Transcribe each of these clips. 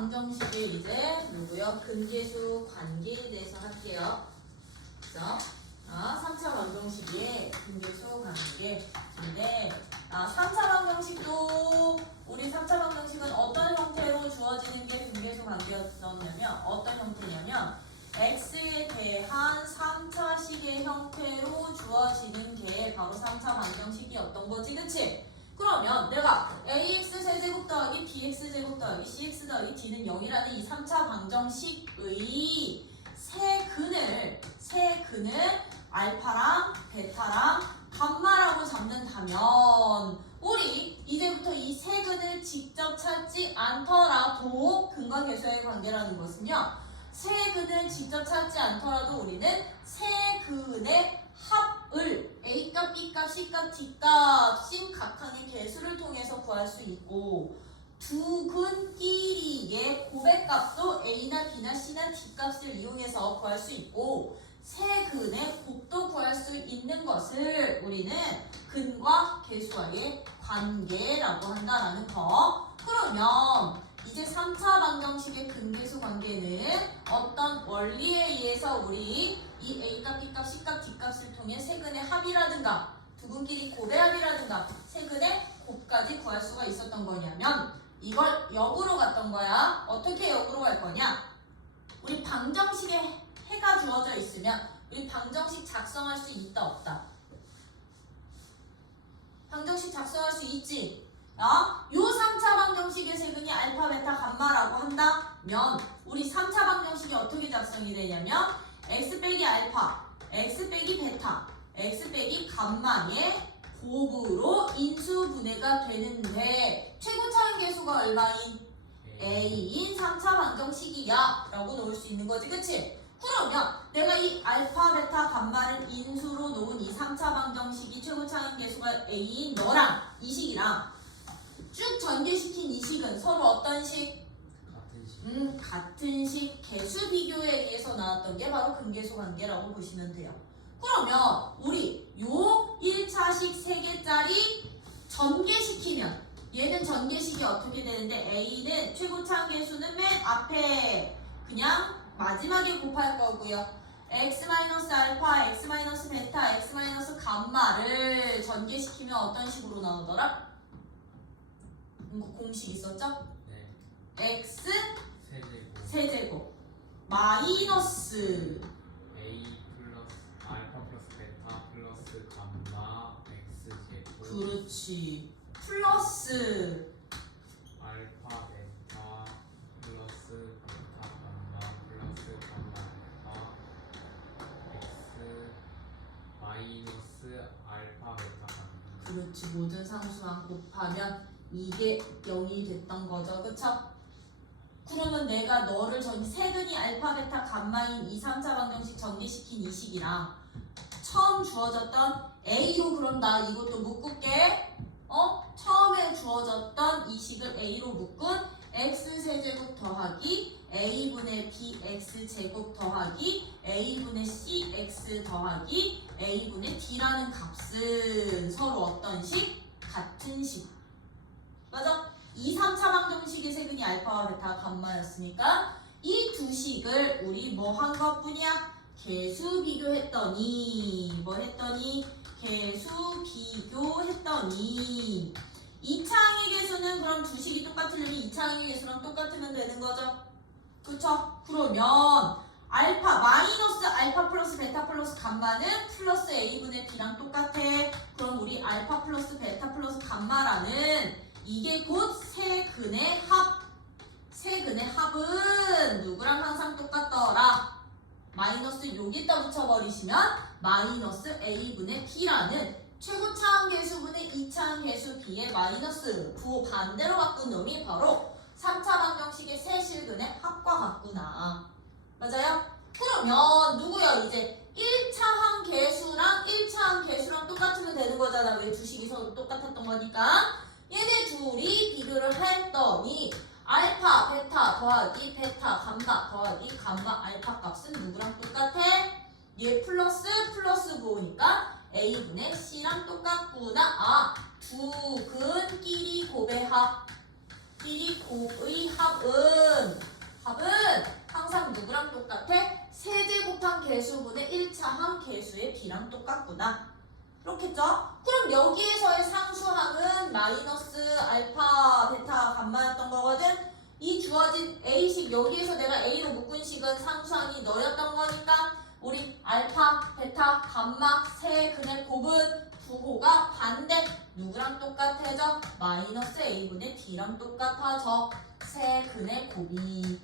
방정식의 이제 누구요? 근계수 관계에 대해서 할게요. 그죠? 3차 방정식의 근계수 관계인데 3차 방정식도 우리 3차 방정식은 어떤 형태로 주어지는 게 근계수 관계였었냐면 어떤 형태냐면 x에 대한 3차식의 형태로 주어지는 게 바로 3차 방정식이었던 거지, 그치? 그러면 내가 ax 세제곱 더하기 bx 제곱 더하기 cx 더하기 d는 0이라는 이 3차 방정식의 세 근을 알파랑 베타랑 감마라고 잡는다면 우리 이제부터 이 세 근을 직접 찾지 않더라도 근과 계수의 관계라는 것은요, 세 근을 직접 찾지 않더라도 우리는 세 근의 합을 A값, B값, C값, D값, 신 각항의 개수를 통해서 구할 수 있고 두 근끼리의 곱의 값도 A나 B나 C나 D값을 이용해서 구할 수 있고 세 근의 곱도 구할 수 있는 것을 우리는 근과 계수와의 관계라고 한다라는 거. 그러면 이제 3차 방정식의 근계수 관계는 어떤 원리에 의해서 우리 이 A값, B값, C값, D값을 통해 세 근의 합이라든가 두 근끼리 곱의 합이라든가 세 근의 곱까지 구할 수가 있었던 거냐면 이걸 역으로 갔던 거야. 어떻게 역으로 갈 거냐? 우리 방정식에 해가 주어져 있으면 우리 방정식 작성할 수 있다 없다? 방정식 작성할 수 있지? 요 3차 방정식의 세근이 알파, 베타, 감마라고 한다면 우리 3차 방정식이 어떻게 작성이 되냐면 x 빼기 알파, x 빼기 베타, x 빼기 감마의 곱으로 인수분해가 되는데 최고차항 계수가 얼마인? a인 3차 방정식이야 라고 놓을 수 있는 거지, 그치? 그러면 내가 이 알파, 베타, 감마를 인수로 놓은 이 3차 방정식이 최고차항 계수가 a인 너랑 이 식이랑 쭉 전개시킨 이 식은 서로 어떤 식? 같은 식 개수 비교에 의해서 나왔던 게 바로 근계수 관계라고 보시면 돼요. 그러면 우리 요 1차식 3개짜리 전개시키면 얘는 전개식이 어떻게 되는데 a는 최고차항 계수는 맨 앞에 그냥 마지막에 곱할 거고요. x-알파, x-베타, x-감마를 전개시키면 어떤 식으로 나오더라? 공식 있었죠? 네. x 세제곱 마이너스 a 플러스 알파 플러스 베타 플러스 감마 x 제곱 그렇지 플러스 알파 베타 플러스 베타 감마 플러스 감마 알파 x 마이너스 알파 베타 감마. 그렇지 모든 상수만 곱하면 이게 0이 됐던 거죠, 그쵸? 그러면 내가 너를 세근이 알파, 베타, 감마인 2, 3차 방정식 전개시킨 이 식이랑 처음 주어졌던 A로 그럼 나 이것도 묶을게. 처음에 주어졌던 이 식을 A로 묶은 X세제곱 더하기 A분의 BX제곱 더하기 A분의 CX 더하기 A분의 D라는 값은 서로 어떤 식? 같은 식. 맞아? 2, 3차 방정식의 세근이 알파와 베타, 감마였으니까 이 두 식을 우리 뭐 한 것뿐이야? 개수 비교했더니 뭐 했더니? 개수 비교했더니 2차항의 개수는 그럼 두 식이 똑같으려면 2차항의 개수랑 똑같으면 되는 거죠? 그쵸? 그러면 알파 마이너스 알파 플러스 베타 플러스 감마는 플러스 a분의 b랑 똑같아. 그럼 우리 알파 플러스 베타 플러스 감마라는 이게 곧 세 근의 합. 세 근의 합은 누구랑 항상 똑같더라? 마이너스 여기다 붙여버리시면 마이너스 a분의 b라는 최고차항 계수분의 2차항 계수 b의 마이너스 부 반대로 바꾼 놈이 바로 3차 방정식의 세 실근의 합과 같구나. 맞아요? 그러면 누구야 이제 1차항 계수랑 1차항 계수랑 똑같으면 되는 거잖아. 왜 두 식이 서로 똑같았던 거니까. 얘네 둘이 비교를 했더니 알파, 베타 더하기 베타, 감마 더하기 감마 알파 값은 누구랑 똑같아? 얘 플러스 부호니까 A분의 C랑 똑같구나. 두 근끼리 곱의 합. 끼리 곱의 합은 B랑 똑같구나. 그렇겠죠? 그럼 여기에서의 상수항은 마이너스 알파, 베타, 감마였던 거거든? 이 주어진 A식, 여기에서 내가 A로 묶은 식은 상수항이 너였던 거니까 우리 알파, 베타, 감마 세 근의 곱은 부호가 반대 누구랑 똑같아져? 마이너스 A분의 D랑 똑같아져. 세 근의 곱이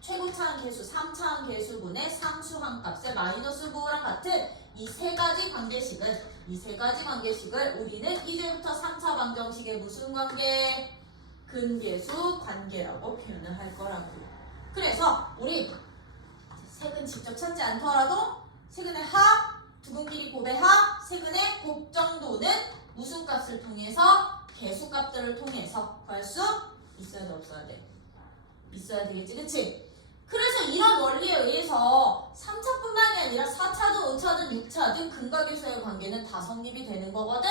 최고차항 계수, 3차항 계수분의 상수항 값의 마이너스 부호랑 같은 이 세 가지 관계식을 우리는 이제부터 3차 방정식의 무슨 관계? 근계수 관계라고 표현을 할 거라고요. 그래서 우리 색은 직접 찾지 않더라도 세근의 합, 두근끼리 곱의 합, 세근의 곱 정도는 무슨 값을 통해서? 계수값들을 통해서 구할 수 있어야 돼, 없어야 돼? 있어야 되겠지, 그치? 그래서 이런 원리에 의해서 3차뿐만이 아니라 4차든 5차든 6차든 근과계수의 관계는 다 성립이 되는 거거든?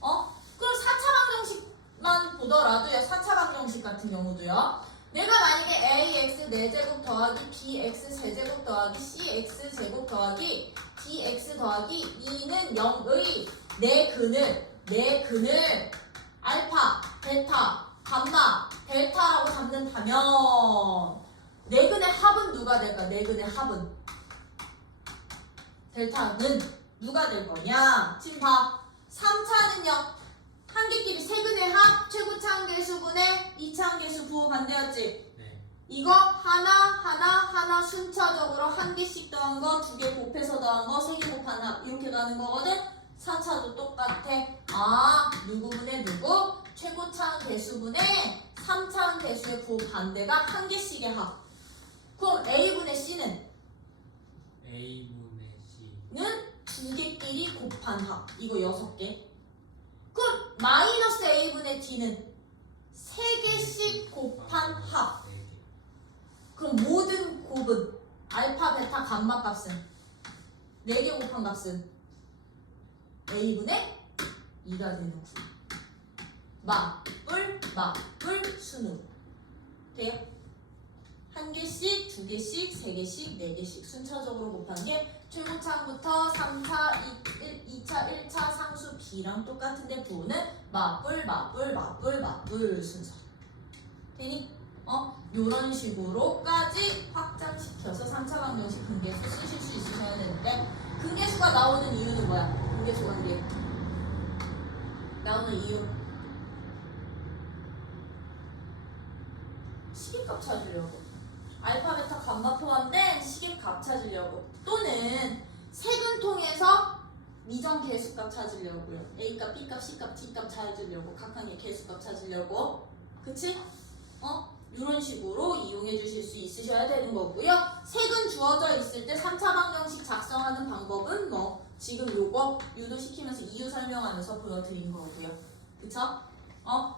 그럼 4차 방정식만 보더라도요, 4차 방정식 같은 경우도요, 내가 만약에 ax 4제곱 더하기 bx 세제곱 더하기 cx 제곱 더하기 dx 더하기 2는 0의 네 근을 알파, 베타, 감마, 델타라고 잡는다면 네 근의 합은 누가 될까? 네 근의 합은 델타는 누가 될 거냐? 지금 봐. 3차는요. 한 개끼리 세 근의 합, 최고차항 계수분의 2차항 계수 부호 반대였지? 네. 이거 하나 순차적으로 한 개씩 더한 거, 두 개 곱해서 더한 거, 세 개 곱한 합 이렇게 가는 거거든? 4차도 똑같아. 누구분의 누구? 최고차항 개수분의 3차항 개수의 부호 반대가 한 개씩의 합. 그럼 A분의 C는? A분의 C 는 두 개끼리 곱한 합. 이거 6개. 그럼 마이너스 A분의 D는 3개씩 곱한 합. 4개. 그럼 모든 곱은 알파, 베타, 감마 값은 4개 곱한 값은 A분의 2가 되는 구. 마뿔 순으로 돼요? 한 개씩, 두 개씩, 세 개씩, 네 개씩 순차적으로 곱한 게 최고차항부터 3차, 2차, 1차 상수 B랑 똑같은데 부호는 마뿔 순서. 되니? 요런 식으로까지 확장시켜서 3차 방정식 근계수 쓰실 수 있으셔야 되는데 근계수가 나오는 이유는 뭐야? 근계수 관계 나오는 이유 시계값 찾으려고 알파, 베타, 감마 포함된 시계값 찾으려고 또는 세근 통해서 미정 계수값 찾으려고요. A값, B값, C값, D값 찾으려고 각항의 계수값 찾으려고 그치? 이런 식으로 이용해 주실 수 있으셔야 되는 거고요. 색은 주어져 있을 때 3차 방정식 작성하는 방법은 지금 요거 유도시키면서 이유 설명하면서 보여드린 거고요. 그쵸?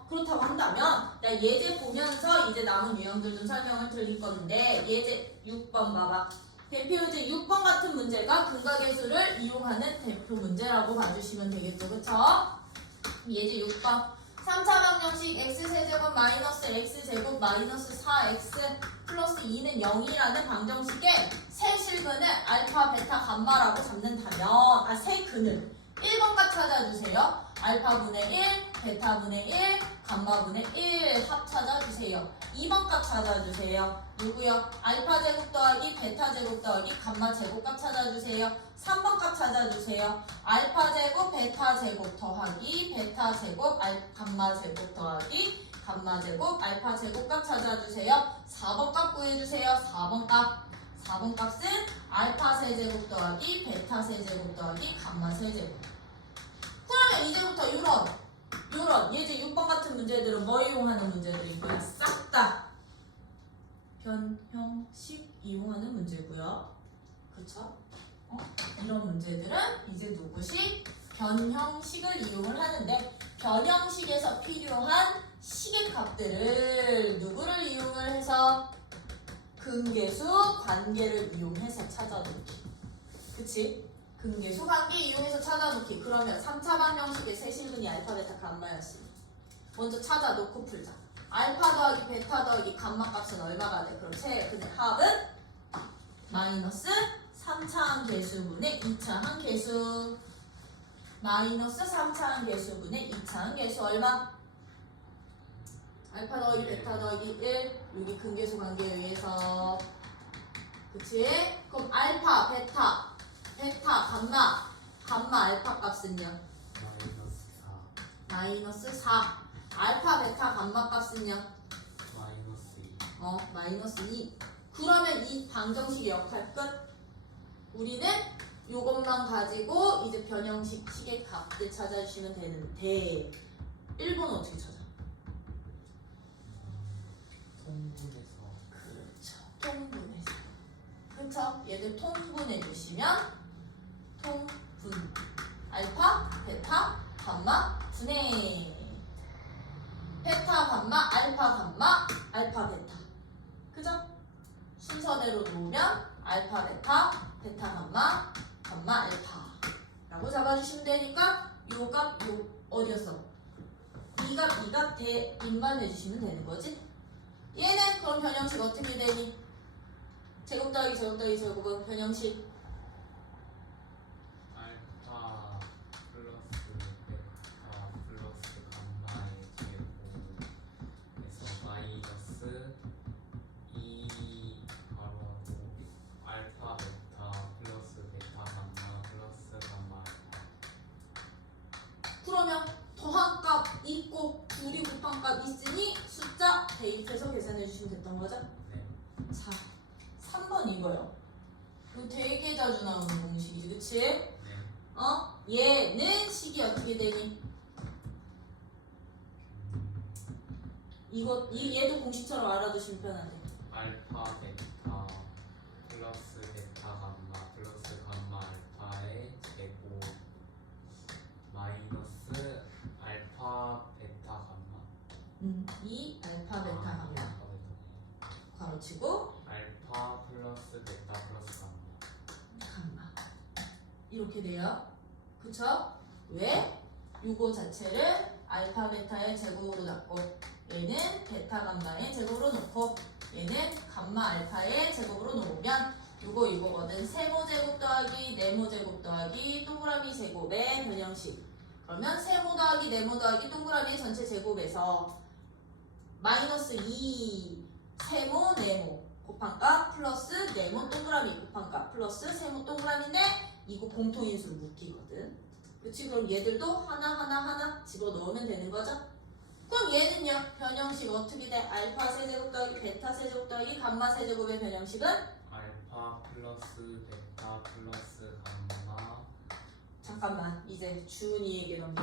그렇다고 한다면 나 예제 보면서 이제 남은 유형들 좀 설명을 드릴 건데 예제 6번 봐봐. 대표 예제 6번 같은 문제가 근과계수를 이용하는 대표 문제라고 봐주시면 되겠죠. 그쵸? 예제 6번 3차 방정식 x세제곱 마이너스 x제곱 마이너스 4x 플러스 2는 0이라는 방정식에 세 실근을 알파, 베타, 감마라고 잡는다면 세 근을 1번값 찾아주세요. 알파분의 1, 베타분의 1, 감마분의 1 합 찾아주세요. 2번값 찾아주세요. 누구요? 알파 제곱 더하기 베타 제곱 더하기 감마 제곱값 찾아주세요. 3번값 찾아주세요. 알파 제곱 베타 제곱 더하기 베타 제곱 감마 제곱 더하기 감마 제곱 알파 제곱값 찾아주세요. 4번값 구해주세요. 4번 값은 알파 세제곱 더하기 베타 세제곱 더하기 감마 세제곱. 그러면 이제부터 요런 예제 6번 같은 문제들은 뭐 이용하는 문제들인 거야? 싹 다 변형식 이용하는 문제고요. 그쵸? 이런 문제들은 이제 누구식? 변형식을 이용을 하는데 변형식에서 필요한 식의 값들을 누구를 이용을 해서? 근계수 관계를 이용해서 찾아놓기. 그치? 근계수 관계 이용해서 찾아놓기. 그러면 3차 방정식의 세 실근이 알파, 베타, 감마였으니 먼저 찾아놓고 풀자. 알파 더하기 베타 더하기 감마 값은 얼마가 돼? 그럼 세 근의 합은 마이너스 3차항 계수분의 2차항 계수 마이너스 3차항 계수분의 2차항 계수 얼마? 알파 더하기 베타 더하기 1 여기 근계수 관계에 의해서 그치? 그럼 알파 베타 감마 알파 값은요? 마이너스 4 알파 베타 감마 값은요? 마이너스 2 그러면 이 방정식의 역할 끝 우리는 요것만 가지고 이제 변형식 식의 값을 찾아주시면 되는데 1번 어떻게 찾아? 그렇죠. 통분해서 그렇죠. 얘들 통분해 주시면 통분 알파, 베타, 감마, 분해 베타, 감마, 알파, 감마, 알파, 베타 그죠? 순서대로 놓으면 알파, 베타, 베타, 감마, 감마, 알파 라고 잡아주시면 되니까 요 값, 요 어디였어? 이 값 대입만 해주시면 되는 거지 얘는 그럼 변형식 어떻게 되니? 제곱 더하기 제곱 더하기 제곱은 변형식 알파 플러스 베타 플러스 감마의 제곱에서 마이너스 2 바로 알파 베타 플러스 베타 감마 플러스 감마 그러면 더한 값 있고 둘이 곱한 값 있으니 숫자 대입해서 계산해 주시면 됐던 거죠? 네. 자 3번 이거요 이거 되게 자주 나오는 공식이지 그치? 네. 얘는 식이 어떻게 되니? 얘도 공식처럼 알아두시면 편한데 알파 베타 플러스 베타 감마 플러스 감마 알파의 제곱 마이너스 알파 베타 감마 이 알파 베타 감마 괄호치고 알파 플러스 베타 플러스 감마 이렇게 돼요 그쵸? 왜? 요거 자체를 알파 베타의 제곱으로 잡고 얘는 베타 감마의 제곱으로 놓고 얘는 감마 알파의 제곱으로 놓으면 이거거든 세모 제곱 더하기 네모 제곱 더하기 동그라미 제곱의 변형식 그러면 세모 더하기 네모 더하기 동그라미의 전체 제곱에서 마이너스 2 세모 네모 곱한 값 플러스 네모 동그라미 곱한 값 플러스 세모 동그라미인데 이거 공통인수로 묶이거든 그치? 그럼 얘들도 하나 집어넣으면 되는 거죠? 그럼 얘는요 변형식 어떻게 돼? 알파 세제곱 더하기 베타 세제곱 더하기 감마 세제곱의 변형식은? 알파 플러스 베타 플러스 감마 잠깐만 이제 주은이에게 넘겨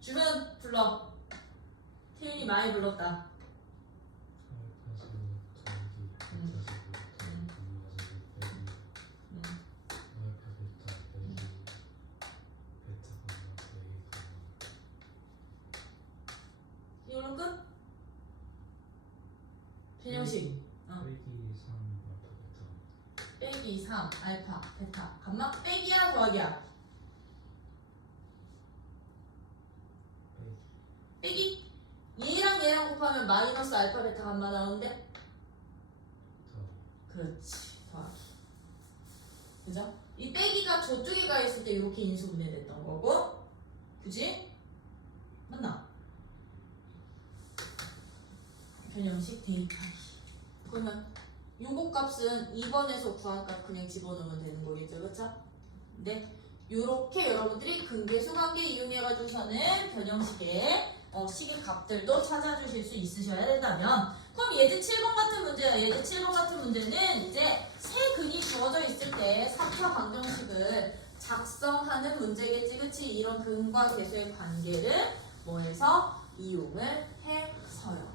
주은 불러 태윤이 많이 불렀다 이걸로 끝? 변형식 빼기 3 알파 베타 감마 빼기야 더하기야 빼기 얘랑 얘랑 곱하면 마이너스 알파 베타 감마 나오는데 그렇지 더하기 그죠? 이 빼기가 저쪽에 가 있을 때 이렇게 인수분해됐던 거고 그지? 맞나? 변형식 대입하기 그러면 요거 값은 2번에서 구한 값 그냥 집어넣으면 되는 거겠죠 그쵸? 근데 요렇게 여러분들이 근계수 관계 이용해가지고서는 변형식의 식의 값들도 찾아주실 수 있으셔야 된다면 그럼 예제 7번 같은 문제야 예제 7번 같은 문제는 이제 세 근이 주어져 있을 때 3차 방정식을 작성하는 문제겠지 그치? 이런 근과 계수의 관계를 뭐해서 이용을 해서요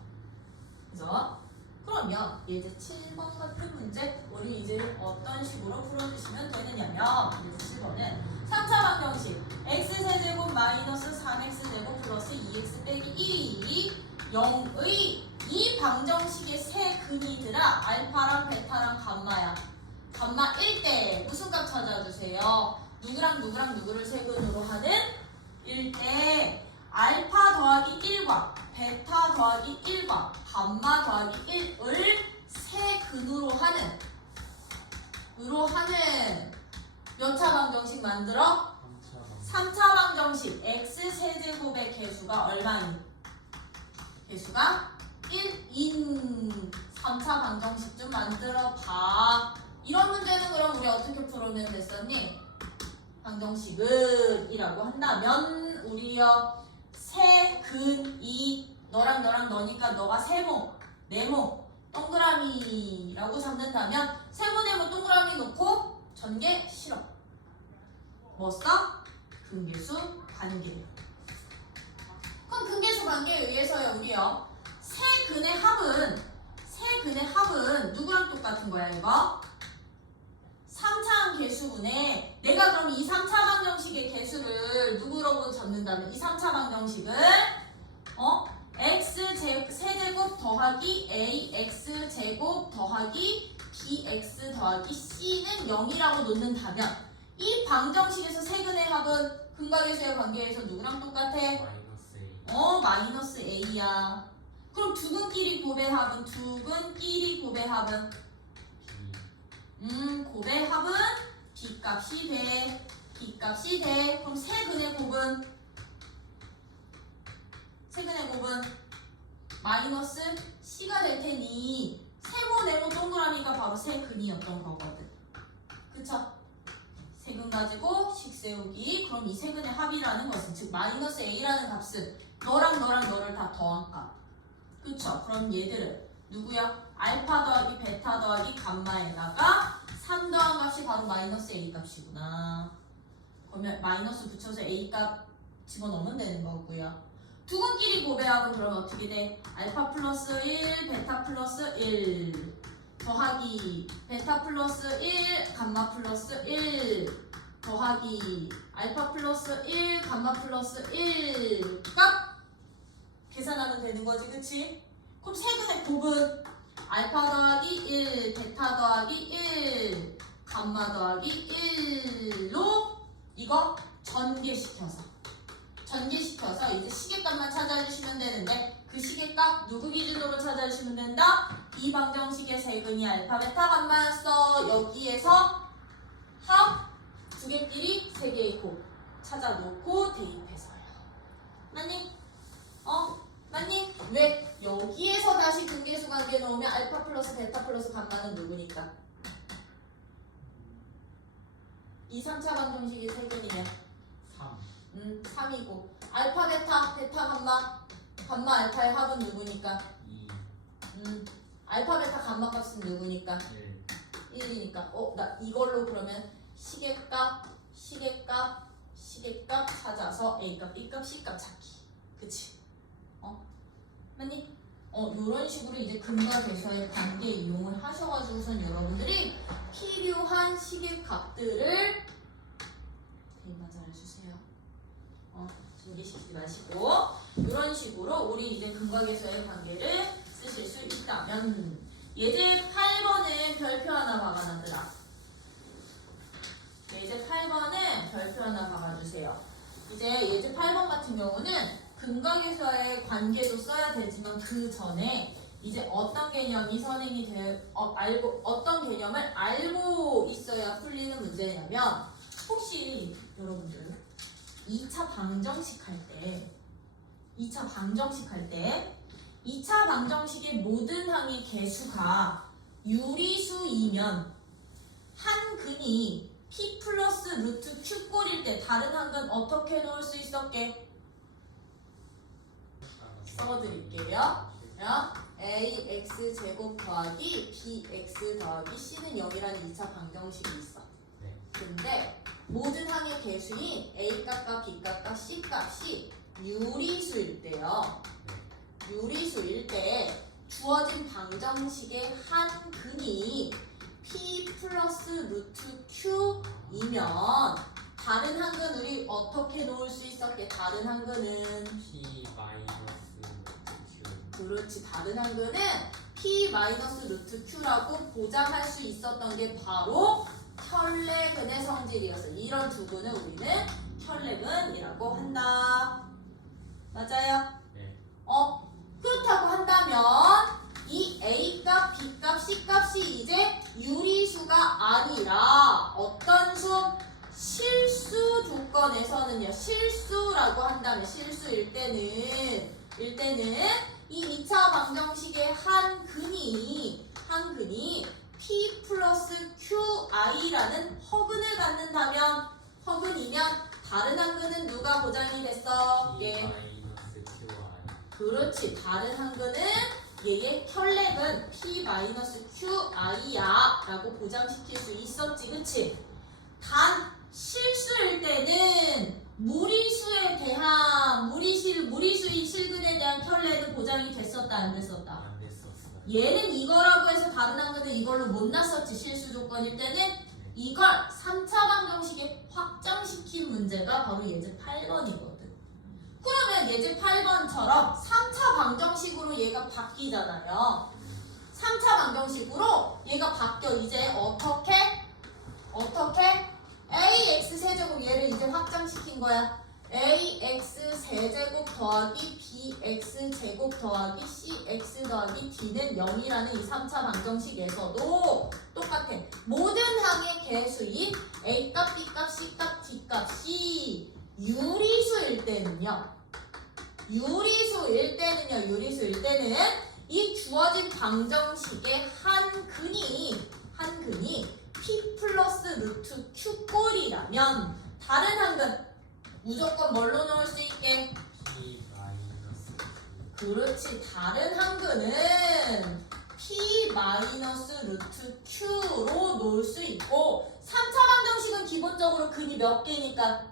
그래서 그러면 예제 7번 같은 문제 우리 이제 어떤 식으로 풀어주시면 되느냐면 예제 7번은 3차 방정식 x세제곱 마이너스 3x제곱 플러스 2x 빼기 1이 0의 이 방정식의 세 근이들아 알파랑 베타랑 감마야 감마 1대 무슨 값 찾아주세요 누구랑 누구를 세 근으로 하는 1대 알파 더하기 1과 베타 더하기 1과 감마 더하기 1을 세 근으로 하는 으로 하는 몇 차 방정식 만들어? 3차 3차 방정식 x 세제곱의 개수가 얼마니? 개수가 1인 3차 방정식 좀 만들어 봐. 이런 문제는 그럼 우리 어떻게 풀으면 됐었니? 방정식은 이라고 한다면 우리요 세근이 너랑 너니까 너가 세모 네모 동그라미라고 잡는다면 세모 네모 동그라미 놓고 전개 싫어. 뭐 써? 근계수 관계. 그럼 근계수 관계에 의해서요 우리요 세근의 합은 누구랑 똑같은 거야 이거? 3차항 개수분에 내가 그럼 이 3차 방정식의 개수를 누구라고 잡는다면 이 3차 방정식을 x 세제곱 더하기 ax 제곱 더하기 bx 더하기 c는 0이라고 놓는다면 이 방정식에서 세근의 합은 근각계수의 관계에서 누구랑 똑같아? 마이너스 A. 마이너스 a야. 그럼 두근끼리 곱의 합은 곱의 합은 b값이 돼. 그럼 세근의 곱은 마이너스 c가 될 테니 세모 네모 동그라미가 바로 세근이었던 거거든. 그쵸? 세근 가지고 식 세우기. 그럼 이 세근의 합이라는 것은 즉 마이너스 a라는 값은 너랑 너를 다 더한 값. 그쵸? 그럼 얘들은 누구야? 알파 더하기 베타 더하기 감마에다가 3 더한 값이 바로 마이너스 a 값이구나. 그러면 마이너스 붙여서 a 값 집어넣으면 되는 거고요. 두근끼리 곱의 합은 그러면 어떻게 돼? 알파 플러스 1, 베타 플러스 1 더하기 베타 플러스 1, 감마 플러스 1 더하기 알파 플러스 1, 감마 플러스 1 값 계산하면 되는 거지, 그치? 그럼 세근의 곱은 알파 더하기 1, 베타 더하기 1, 감마 더하기 1로 이거 전개시켜서 이제 시계값만 찾아주시면 되는데 그 시계값 누구 기준으로 찾아주시면 된다? 이 방정식의 세근이 알파, 베타, 감마였어. 여기에서 합 두 개끼리 세 개의 곱 찾아놓고 대입해서요. 맞니? 맞니? 왜? 여기에서 다시 근계수 관계 넣으면 알파 플러스 베타 플러스 감마는 누구니까? 2, 3차 방정식의 세근이면 3이고 알파 베타 감마 알파의 합은 누구니까? 2. 알파 베타 감마 값은 누구니까? 1이니까 나 이걸로 그러면 시계값 찾아서 A값, B값, C값 찾기. 그치? 맞니? 요런 식으로 이제 근각에서의 관계 이용을 하셔가지고선 여러분들이 필요한 시계값들을 대입만 잘 해주세요. 전개시키지 마시고 이런 식으로 우리 이제 근각에서의 관계를 쓰실 수 있다면 예제 8번은 별표 하나 박아놔더라. 예제 8번은 별표 하나 박아주세요. 이제 예제 8번 같은 경우는 근각에서의 관계도 써야 되지만 그 전에 이제 어떤 개념이 선행이 어떤 개념을 알고 있어야 풀리는 문제냐면 혹시 여러분들 2차 방정식 할 때 2차 방정식의 모든 항의 개수가 유리수이면 한 근이 p 플러스 루트 q 꼴일 때 다른 한 근 어떻게 놓을 수 있었게? 써드릴게요. ax 제곱 더하기 bx 더하기 c는 0이라는 2차 방정식이 있어. 근데 모든 항의 개수인 a값과 b값과 c값이 유리수일 때요. 유리수일 때 주어진 방정식의 한 근이 p 플러스 루트 q이면 다른 한 근 우리 어떻게 놓을 수 있었게? 다른 한 근은 P 마이너스 Q. 그렇지. 다른 한 근은 p 마이너스 루트 q라고 보장할 수 있었던 게 바로 혈례근의 성질이었어. 이런 두 근은 우리는 혈례근이라고 한다. 맞아요? 네. 그렇다고 한다면 이 A값, B값, C값이 이제 유리수가 아니라 어떤 수? 실수 조건에서는요. 실수라고 한다면 실수일 때는 이 2차 방정식의 한 근이 P 플러스 QI라는 허근을 갖는다면 허근이면 다른 한 근은 누가 보장이 됐어? P 예. 마이너스 QI. 그렇지. 다른 한 근은 얘의 혈렉은 P-QI야 라고 보장시킬 수 있었지. 그치? 단 실수일 때는 무리수에 대한 무리수인 실근에 대한 혈렉은 보장이 됐었다 안 됐었다? 안 됐었어. 얘는 이거라고 해서 다른 한 근은 이걸로 못 났었지. 실수 조건일 때는 이걸 3차 방정식에 확장시킨 문제가 바로 예제 8번이거든. 그러면 예제 8번처럼 3차 방정식으로 얘가 바뀌잖아요. 3차 방정식으로 얘가 바뀌어. 이제 어떻게? ax 세제곱 얘를 이제 확장시킨 거야. ax 세제곱 더하기 bx 제곱 더하기 cx 더하기 d는 0이라는 이 3차 방정식에서도 똑같아. 모든 항의 개수인 a값, b값, c값, d값이 유리수일 때는요. 유리수일 때는 이 주어진 방정식의 한 근이 P 플러스 루트 Q 꼴이라면 다른 한 근 무조건 뭘로 넣을 수 있게? P 마이너스 그렇지. 다른 한 근은 P 마이너스 루트 Q로 놓을 수 있고 3차 방정식은 기본적으로 근이 몇 개니까?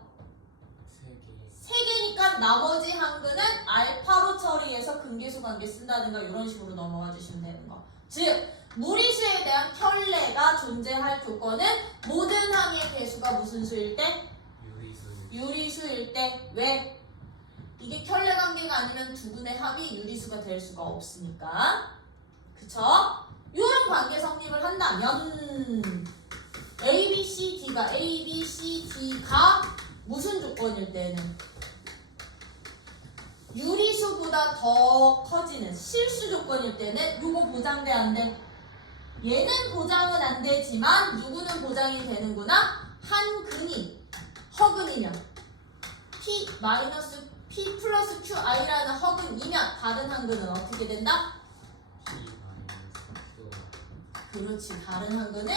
3개. 3개니까 나머지 한 근은 알파로 처리해서 근계수 관계 쓴다든가 이런 식으로 넘어가 주시면 되는 거. 즉 무리수에 대한 혈례가 존재할 조건은 모든 항의 개수가 무슨 수일 때? 유리수일 때. 왜? 이게 혈례 관계가 아니면 두 근의 합이 유리수가 될 수가 없으니까. 그쵸? 이런 관계 성립을 한다면 A, B, C, D가 무슨 조건일 때는? 유리수보다 더 커지는 실수 조건일 때는 요거 보장돼 안 돼? 얘는 보장은 안 되지만 누구는 보장이 되는구나? 한 근이 허근이면 P 플러스 QI라는 허근이면 다른 한 근은 어떻게 된다? P 마이너스 QI. 그렇지. 다른 한 근은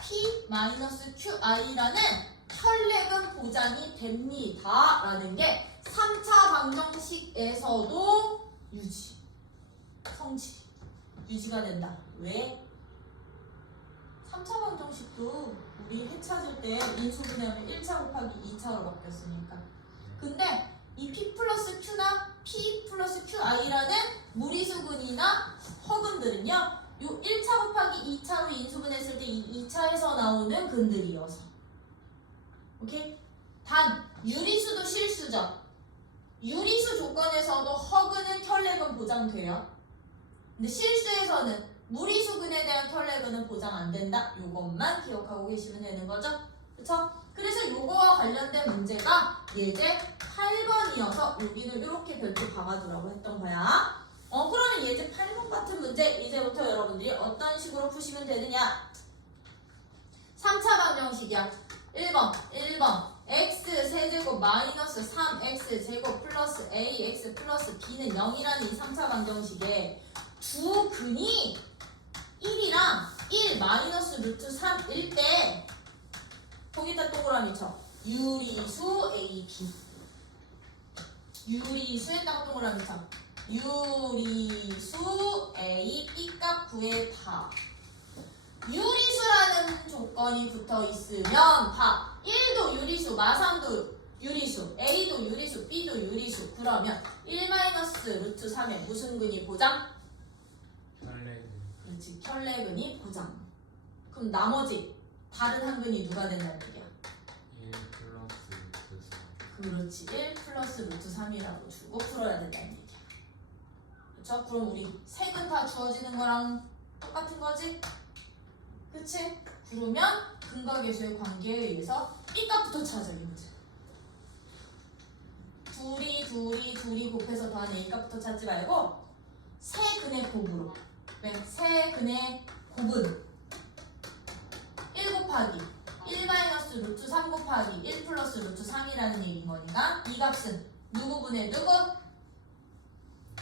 P 마이너스 QI라는 혈렉은 보장이 됩니다 라는 게 3차 방정식에서도 유지가 된다. 왜? 3차 방정식도 우리 해 찾을 때 인수분해하면 1차 곱하기 2차로 바뀌었으니까. 근데 이 P 플러스 Q나 P 플러스 QI라는 무리수근이나 허근들은요, 요 1차 곱하기 2차로 인수분했을 때 이 2차에서 나오는 근들이어서. 오케이? 단, 유리수도 실수죠. 유리수 조건에서도 허근은 혈렉은 보장돼요. 근데 실수에서는 무리수근에 대한 혈렉은 보장 안 된다. 요것만 기억하고 계시면 되는 거죠. 그쵸? 그래서 요거와 관련된 문제가 예제 8번이어서 여기는 이렇게 별표 박아두라고 했던 거야. 그러면 예제 8번 같은 문제 이제부터 여러분들이 어떤 식으로 푸시면 되느냐? 3차 방정식이야. 1번 x 세제곱 마이너스 3x 제곱 플러스 ax 플러스 b는 0이라는 이 3차 방정식에 두 근이 1이랑 1 마이너스 루트 3일 때 거기다 동그라미 쳐. 유리수 AB. 유리수에다가 동그라미 쳐. 유리수 A, B값 구해봐. 유리수라는 조건이 붙어 있으면 봐. 1도 유리수, 마삼도 유리수, A도 유리수, B도 유리수. 그러면 1 마이너스 루트 3에 무슨 근이 보장? 혈렉은 그렇지. 혈례근이 보장. 그럼 나머지 다른 한 근이 누가 된다는 얘기야? 1 플러스 루트 3. 그렇지. 1 플러스 루트 3이라고 주고 풀어야 된다는 얘기야. 그쵸? 그럼 우리 세 근 다 주어지는 거랑 똑같은 거지? 그치? 그러면 근과 계수의 관계에 의해서 B값부터 찾아. 이 문제. 둘이 곱해서 더하는 A값부터 찾지 말고 세 근의 곱으로. 왜? 세 근의 곱은 플러스 루트 3이라는 얘기인 거니까 이 값은 누구분의 누구?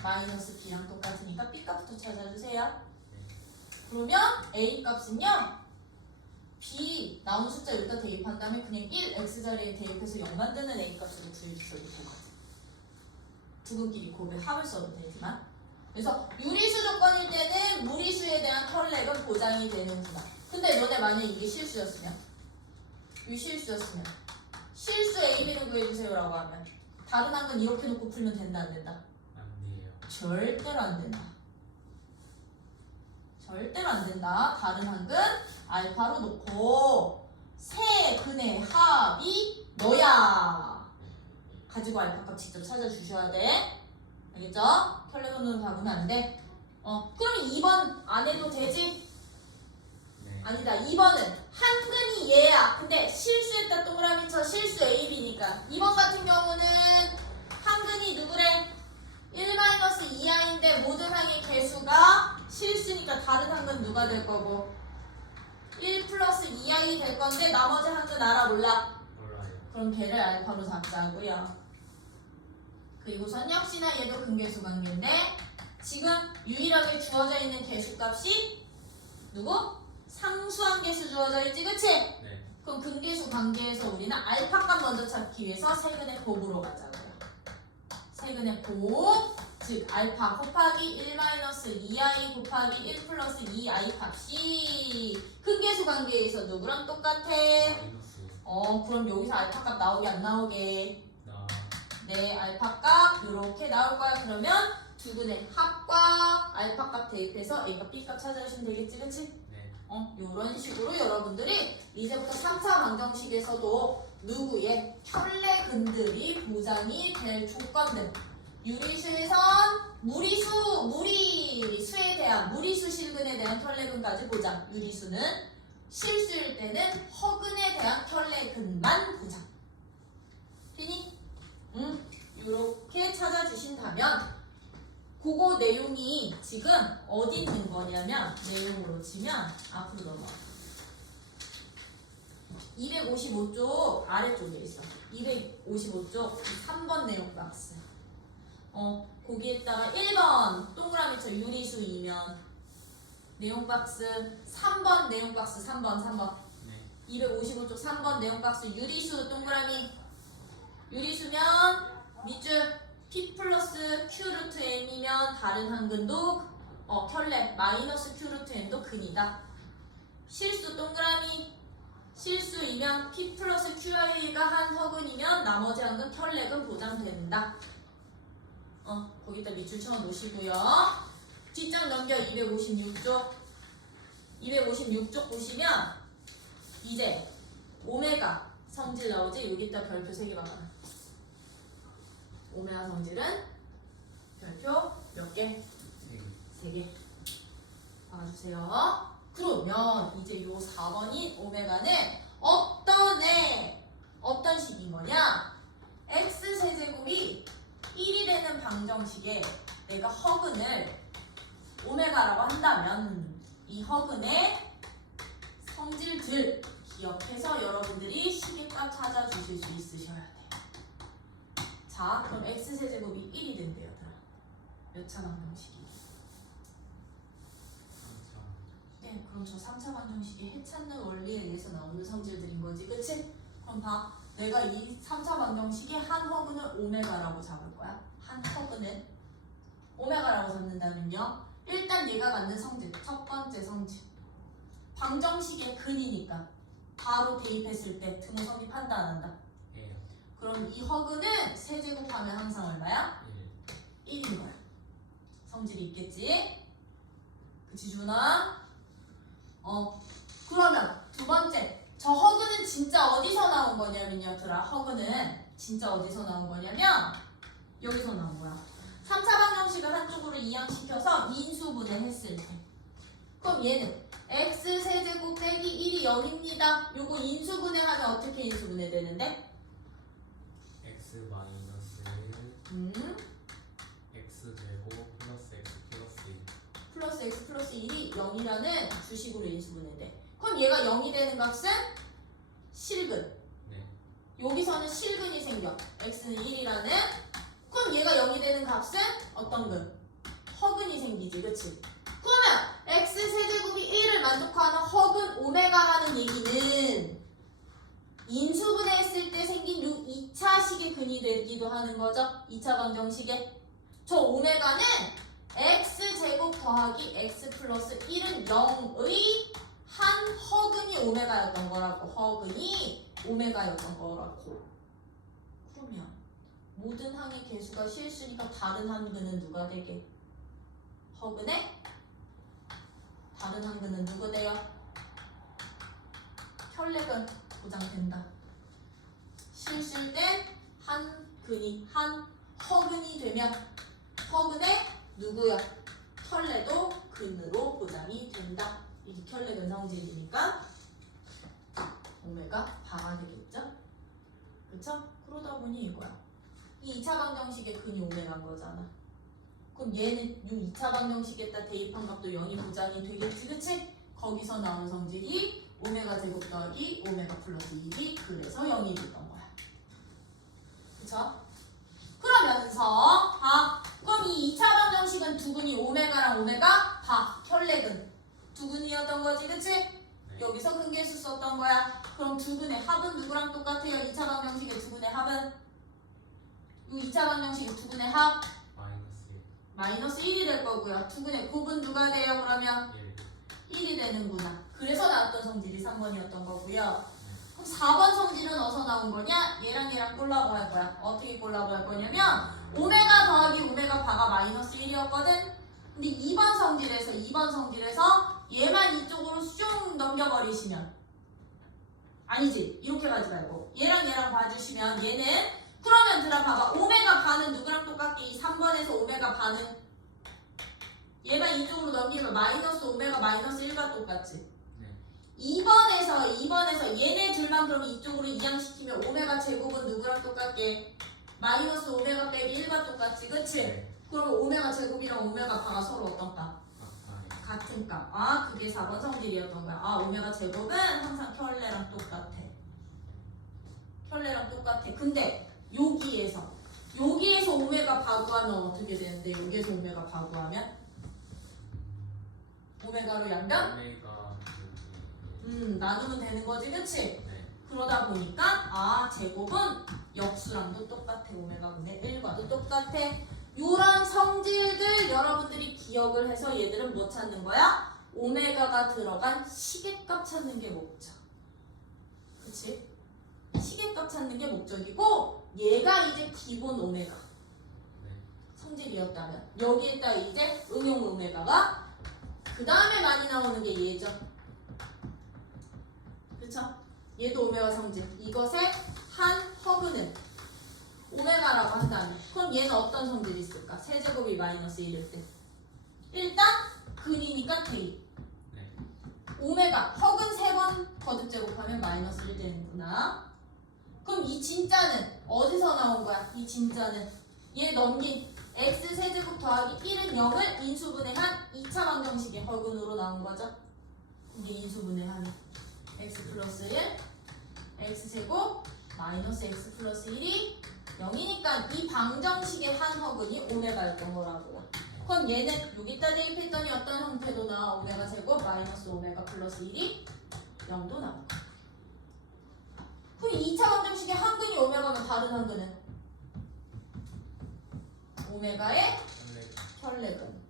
마이너스 b랑 똑같으니까 b 값부터 찾아주세요. 그러면 a 값은요 b 나온 숫자 여기다 대입한 다음에 그냥 1 x 자리에 대입해서 0 만드는 a 값으로 구해주셔도 되거든. 두근끼리 곱의 합을 써도 되지만 그래서 유리수 조건일 때는 무리수에 대한 혈렉은 보장이 되는구나. 근데 너네 만약 이게 실수였으면 유실수였으면 실수 a, b는 구해주세요라고 하면 다른 항은 이렇게 놓고 풀면 된다 안 된다? 안 돼요. 절대로 안 된다. 절대로 안 된다. 다른 항은 알파로 놓고 세근의 합이 너야. 가지고 알파값 직접 찾아주셔야 돼. 알겠죠? 혈렉으로 잡으면 안 돼. 그럼 2번 안 해도 되지? 네. 아니다. 2번은 한근이 얘야. 근데 실수했다 동그라미 쳐 실수 A, B니까 2번 같은 경우는 한근이 누구래? 1-2i인데 모든 항의 개수가 실수니까 다른 항은 누가 될 거고 1 플러스 2i 될 건데 나머지 항은 알아 몰라? 몰라요. 그럼 걔를 알파로 잡자고요. 그리고선 역시나 얘도 근계수 관계인데 지금 유일하게 주어져 있는 개수값이 누구? 상수한 개수 주어져 있지, 그치? 네. 그럼 근계수 관계에서 우리는 알파값 먼저 찾기 위해서 세근의 곱으로 가자고요. 세근의 곱, 즉 알파 곱하기 1-2i 곱하기 1 플러스 2i 값이 근계수 관계에서 누구랑 똑같아? 마이너스. 그럼 여기서 알파값 나오게 안 나오게? 나. 네, 알파값 이렇게 나올 거야. 그러면 두근의 합과 알파값 대입해서 A값, B값 찾아주시면 되겠지, 그치? 네. 이런 식으로 여러분들이 이제부터 3차 방정식에서도 누구의 혈례근들이 보장이 될 조건들 유리수에선 무리수에 대한 무리수 실근에 대한 혈례근까지 보장 유리수는 실수일 때는 허근에 대한 혈례근만 보장 되니? 이렇게 찾아주신다면 그거 내용이 지금 어디 있는 거냐면 내용으로 치면 앞으로 넘어가 255쪽 아래쪽에 있어 255쪽 3번 내용 박스 거기에다가 1번 동그라미 쳐 유리수이면 내용 박스 3번 내용 박스 3번 네. 255쪽 3번 내용 박스 유리수 동그라미 유리수면 밑줄 p 플러스 q 루트 n이면 다른 한근도 혈례 마이너스 q 루트 n도 근이다. 실수 동그라미 실수이면 p 플러스 qi가 한 허근이면 나머지 한근 혈례근 보장된다. 거기다 밑줄 쳐 놓으시고요. 뒷장 넘겨 256쪽 256쪽 보시면 이제 오메가 성질 나오지? 여기다 별표 3개 박아. 오메가 성질은 별표 몇 개? 3개 박아주세요. 그러면 이제 요 4번인 오메가는 어떤 식인 거냐? x세제곱이 1이 되는 방정식에 내가 허근을 오메가라고 한다면 이 허근의 성질들 기억해서 여러분들이 시계값 찾아주실 수 있으셔야 돼요. 자, 그럼 x세제곱이 1이 된대요. 몇 차 방정식이? 3차. 네, 그럼 저 3차 방정식이 해찾는 원리에 의해서 나오는 성질들인 거지, 그치? 그럼 봐, 내가 이 3차 방정식의 한 허근을 오메가라고 잡을 거야. 한 허근을 오메가라고 잡는다면요, 일단 얘가 갖는 성질, 첫 번째 성질 방정식의 근이니까 바로 대입했을 때 등호 성립한다 안 한다? 예요. 그럼 이 허근은 세제곱하면 항상 얼마야? 1. 1인 거야. 성질이 있겠지? 그치 준아? 그러면 두 번째 저 허근은 진짜 어디서 나온 거냐면요 얘들아, 허근은 진짜 어디서 나온 거냐면 여기서 나온 거야. 3차 방정식을 한쪽으로 이항시켜서 인수분해 했을 때 그럼 얘는 x세제곱 빼기 1이 0입니다. 요거 인수분해하면 어떻게 인수분해 되는데? x 마이너스 x 제곱 플러스 x 플러스 1. 플러스 x 플러스 1이 0이라는 주식으로 인수분해돼. 그럼 얘가 0이 되는 값은 실근. 네. 여기서는 실근이 생겨. x는 1이라는. 그럼 얘가 0이 되는 값은 어떤 근? 허근이 생기지, 그치? 그러면 x 세제곱이 1을 만족하는 허근 오메가라는 얘기는 인수분해했을 때 생긴 요 2차식의 근이 되기도 하는 거죠. 2차 방정식에. 저 오메가는 x제곱 더하기 x 플러스 1은 0의 한 허근이 오메가였던 거라고. 허근이 오메가였던 거라고. 그러면 모든 항의 개수가 실수니까 다른 한 근은 누가 되게? 허근의 다른 한 근은 누구 돼요? 혈렉은 보장된다. 실수일 땐 한 근이 한 허근이 되면 허근의 누구요? 혈례도 근으로 보장이 된다. 이게 혈례근 성질이니까 오메가 바가 되겠죠? 그쵸? 그러다 보니 이거야. 이 2차 방정식의 근이 오메가인 거잖아. 그럼 얘는 이 2차 방정식에다 대입한 값도 0이 보장이 되겠지, 그치? 거기서 나온 성질이 오메가 제곱 더하기 오메가 플러스 1이 그래서 0이 됐던 거야. 그쵸? 그러면서 그럼 이 2차 방정식은 두근이 오메가랑 오메가 바 혈례근 두근이었던 거지, 그치? 네. 여기서 근계수 썼던 거야. 그럼 두근의 합은 누구랑 똑같아요? 2차 방정식의 두근의 합은? 이 2차 방정식의 두근의 합 마이너스 1이 될 거고요. 두근의 곱은 누가 돼요? 그러면 1이 되는구나. 그래서 나왔던 성질이 3번이었던 거고요. 그럼 4번 성질은 어디서 나온 거냐? 얘랑 얘랑 콜라보 할 거야. 어떻게 콜라보 할 거냐면 오메가 더하기 오메가 바가 마이너스 1이었거든. 근데 2번 성질에서 얘만 이쪽으로 슝 넘겨버리시면 아니지. 이렇게 가지 말고 얘랑 얘랑 봐주시면 얘는 그러면 들어봐봐. 오메가 바는 누구랑 똑같게? 이 3번에서 오메가 바는 얘만 이쪽으로 넘기면 마이너스 오메가 마이너스 1과 똑같지. 네. 2번에서 얘네 둘만 그러면 이쪽으로 이항시키면 오메가 제곱은 누구랑 똑같게? 마이너스 오메가 빼기 1과 똑같지, 그치? 네. 그러면 오메가 제곱이랑 오메가 바가 서로 어떤 값? 같은 값. 그게 4번 성질이었던 거야. 오메가 제곱은 항상 혈례랑 똑같아. 근데 여기에서 오메가 바구하면 어떻게 되는데? 여기에서 오메가 바구하면? 오메가로 양변? 나누면 되는 거지, 그치? 네. 그러다 보니까 제곱은 역수랑도 똑같아. 오메가분의 1과도 똑같아. 요런 성질들 여러분들이 기억을 해서 얘들은 뭐 찾는 거야? 오메가가 들어간 시계값 찾는 게 목적. 그치? 시계값 찾는 게 목적이고 얘가 이제 기본 오메가 성질이었다면 여기에다 이제 응용 오메가가 그 다음에 많이 나오는 게 얘죠. 그쵸? 얘도 오메가 성질. 이것의 한 허브는 오메가라고 한다면 그럼 얘는 어떤 성질이 있을까? 세제곱이 마이너스 1일 때 일단 근이니까 대입. 오메가 허근 3번 거듭제곱하면 마이너스 1 되는구나. 그럼 이 진짜는 어디서 나온 거야? 이 진짜는 얘 넘긴 x 세제곱 더하기 1은 0을 인수분해한 2차 방정식의 허근으로 나온 거죠. 이게 인수분해하면 x 플러스 1 x제곱 마이너스 x 플러스 1이 0이니까 이 방정식의 한 허근이 오메가였던 거라고. 그럼 얘는 여기다 대입했더니 어떤 형태도 나와? 오메가 제곱 마이너스 오메가 플러스 1이 0도 나오고. 그럼 2차 방정식의 한 근이 오메가면 다른 한 근은? 오메가의 혈례근.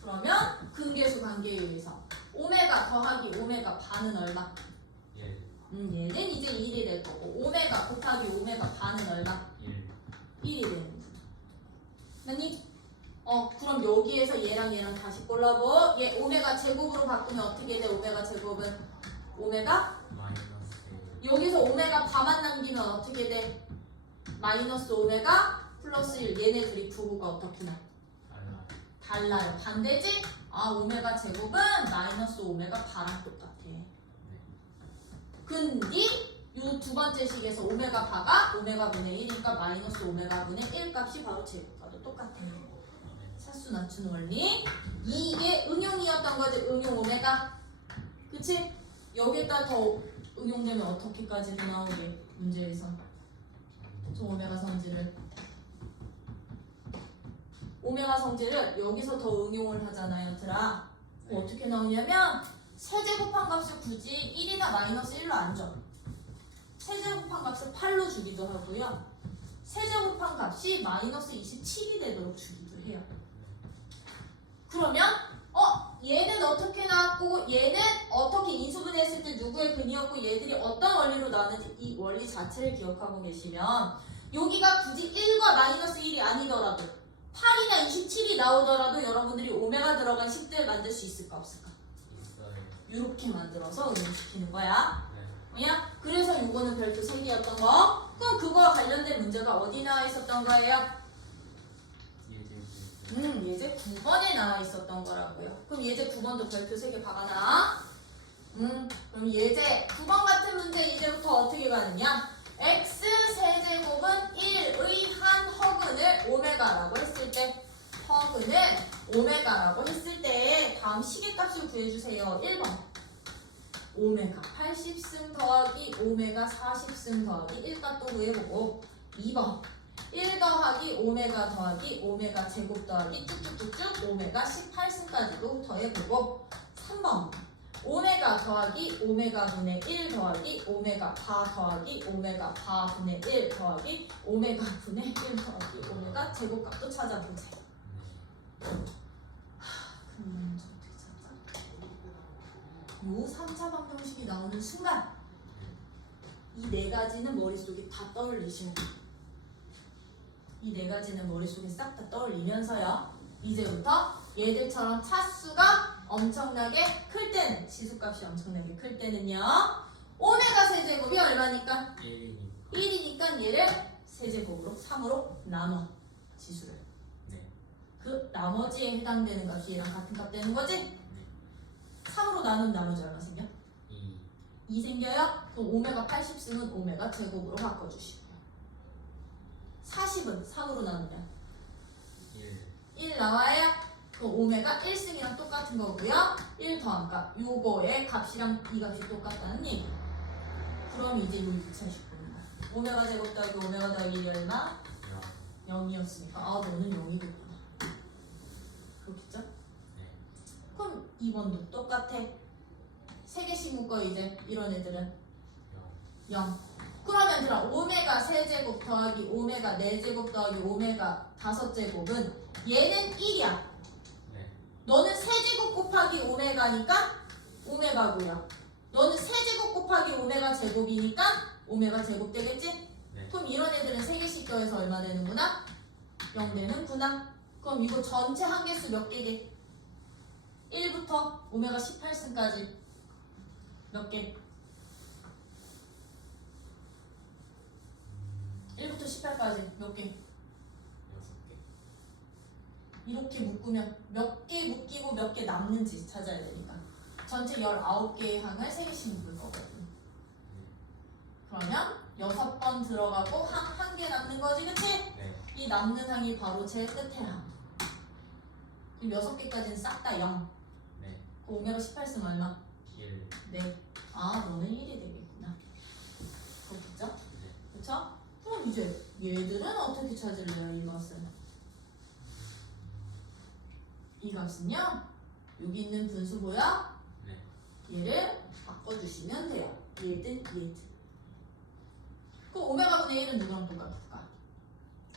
그러면 근계수 관계에 의해서 오메가 더하기 오메가 반은 얼마? 얘는 이제 1이 될 거고 오메가 곱하기 오메가 반은 얼마? 1이 되는 거야. 맞니? 그럼 여기에서 얘랑 얘랑 다시 골라보. 얘 오메가 제곱으로 바꾸면 어떻게 돼? 오메가 제곱은 오메가 여기서 오메가 바만 남기면 어떻게 돼? 마이너스 오메가 플러스 1. 얘네 둘이 부호가 어떻게 나? 달라요. 반대지? 오메가 제곱은 마이너스 오메가 바랑 똑같아. 근데 요 두 번째 식에서 오메가 바가 오메가 분의 1이니까 마이너스 오메가 분의 1 값이 바로 제곱과도 똑같아요. 차수 낮춘 원리. 이게 응용이었던 거지. 응용 오메가. 그치? 여기에다 더 응용되면 어떻게까지도 나오게 문제에서 저 오메가 성질을 여기서 더 응용을 하잖아요, 얘들아. 어떻게 나오냐면 세제곱한 값을 굳이 1이나 마이너스 1로 안 줘. 세제곱한 값을 8로 주기도 하고요. 세제곱한 값이 마이너스 27이 되도록 주기도 해요. 그러면 얘는 어떻게 나왔고 얘는 어떻게 인수분해했을 때 누구의 근이었고 얘들이 어떤 원리로 나왔는지 이 원리 자체를 기억하고 계시면 여기가 굳이 1과 마이너스 1이 아니더라도 8이나 27이 나오더라도 여러분들이 오메가 들어간 식들 만들 수 있을까 없을까? 있어요. 이렇게 만들어서 응용시키는 거야. 네. 뭐야? 그래서 요거는 별표 3개였던 거. 그럼 그거와 관련된 문제가 어디 나와 있었던 거예요? 예제 9번에 나와 있었던 거라고요. 그럼 예제 9번도 별표 3개 박아놔. 그럼 예제 9번 같은 문제 이제부터 어떻게 가느냐? x 세제곱은 1의 한 허근을 오메가라고 했을 때 오메가라고 했을 때 다음 시계값을 구해주세요. 1번 오메가 80승 더하기 오메가 40승 더하기 1값도 구해보고 2번 1 더하기 오메가 더하기 오메가 제곱 더하기 쭉쭉쭉쭉 오메가 18승까지도 더해보고 3번 오메가 더하기 오메가 분의 1 더하기 오메가 바 더하기 오메가 바 분의 1 더하기 오메가 분의 1 더하기 오메가 제곱값도 찾아보자. 그럼 먼저 어떻게 찾아? 요 3차 방정식이 나오는 순간 이 네 가지는 머릿속에 다 떠올리시면 돼요. 이 네 가지는 머릿속에 싹 다 떠올리면서요. 이제부터 얘들처럼 차수가 엄청나게 클 때는 지수값이 엄청나게 클 때는요. 오메가 세제곱이 얼마니까? 1이니까 얘를 세제곱으로 3으로 나눠 지수를. 네. 그 나머지에 해당되는 값이 얘랑 같은 값 되는 거지? 네. 3으로 나눈 나머지 얼마 생겨? 2. 2 생겨요? 그럼 오메가 80승은 오메가 제곱으로 바꿔주시고요. 40은 3으로 나누면 1 나와야 그 오메가 1승이랑 똑같은 거고요. 1 더한 값 요거의 값이랑 이 값이 똑같다는 얘기. 그럼 이제 요 2차식 보는 거야. 오메가 제곱 더하기 오메가 더하기 1이 얼마? 0이었으니까 너는 0이겠구나. 그렇겠죠? 네. 그럼 2번도 똑같아. 3개씩 묶어 이제 이런 애들은 0. 그러면 얘들아 오메가 세제곱 더하기 오메가 4제곱 더하기 오메가 5제곱은 얘는 1이야. 네. 너는 세제곱 곱하기 오메가니까 오메가고요. 너는 세제곱 곱하기 오메가 제곱이니까 오메가 제곱 되겠지? 네. 그럼 이런 애들은 3개씩 더해서 얼마 되는구나? 0 되는구나. 그럼 이거 전체 한 개수 몇 개지? 1부터 오메가 18승까지 몇 개? 1부터 18까지 몇 개? 6개. 이렇게 묶으면 몇 개 묶이고 몇 개 남는지 찾아야 되니까 전체 19개의 항을 3개씩 묶을 거거든. 그러면 6번 들어가고 한 개 남는 거지, 그치? 네. 이 남는 항이 바로 제 끝에 항. 그럼 6개까지는 싹 다 0. 네. 그 오메가 18승 얼마? 1. 네. 너는 1이 되겠구나. 그렇겠죠? 네. 그쵸? 그럼 이제 얘들은 어떻게 찾을래요? 이것은 이 값은요 여기 있는 분수 보여? 네. 얘를 바꿔주시면 돼요. 얘든 얘든. 그 오메가분의 1은 누구랑 똑같을까?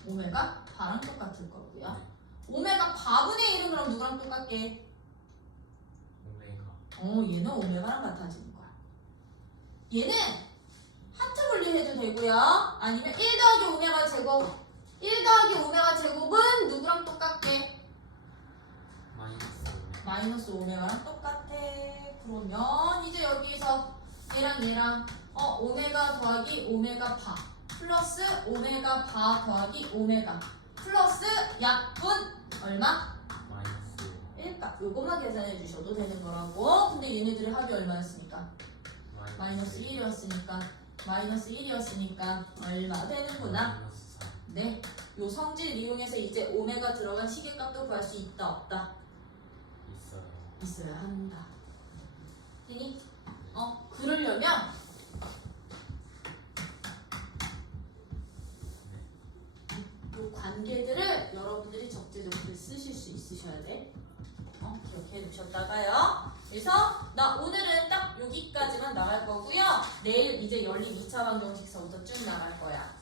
오메가 바랑 똑같을 거고요. 네. 오메가 바분의 1은 그럼 누구랑 똑같게? 오메가. 얘는 오메가랑 같아지는 거야. 얘는 하트 분리해도 되고요. 아니면 1 더하기 오메가 제곱 1 더하기 오메가 제곱은 누구랑 똑같게? 마이너스 오메가랑 똑같아. 그러면 이제 여기서 얘랑 오메가 더하기 오메가 바 플러스 오메가 바 더하기 오메가 플러스 약분 얼마? 마이너스 1값. 요것만 계산해 주셔도 되는 거라고. 근데 얘네들의 합이 얼마였으니까? 마이너스 1이었으니까 마이너스 1이었으니까 얼마 되는구나? 마이너스 4. 네. 요 성질 이용해서 이제 오메가 들어간 시계값도 구할 수 있다 없다? 있어요. 있어야 한다. 되니? 그러려면 주셨다가요. 그래서 나 오늘은 딱 여기까지만 나갈 거고요. 내일 이제 연립 2차 방정식서부터 쭉 나갈 거야.